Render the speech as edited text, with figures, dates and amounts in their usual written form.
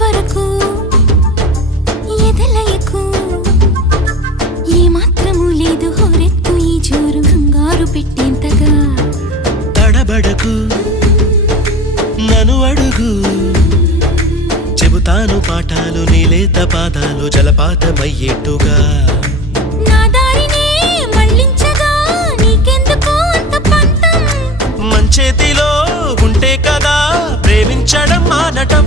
వరకు ఎదలయకు ఏ మాత్రము లేదు హోరెత్తు ఈ జోరు కంగారు పెట్టేంతగా తడబడకు నన్ను అడుగు చెబుతాను పాఠాలు నీలేత పాదాలు జలపాతమయ్యేట్టుగా నా దారినే మళ్ళించగా నీకెందుకు అంత పంతం మంచేతిలో ఉంటే కదా ప్రేమించడం మానటం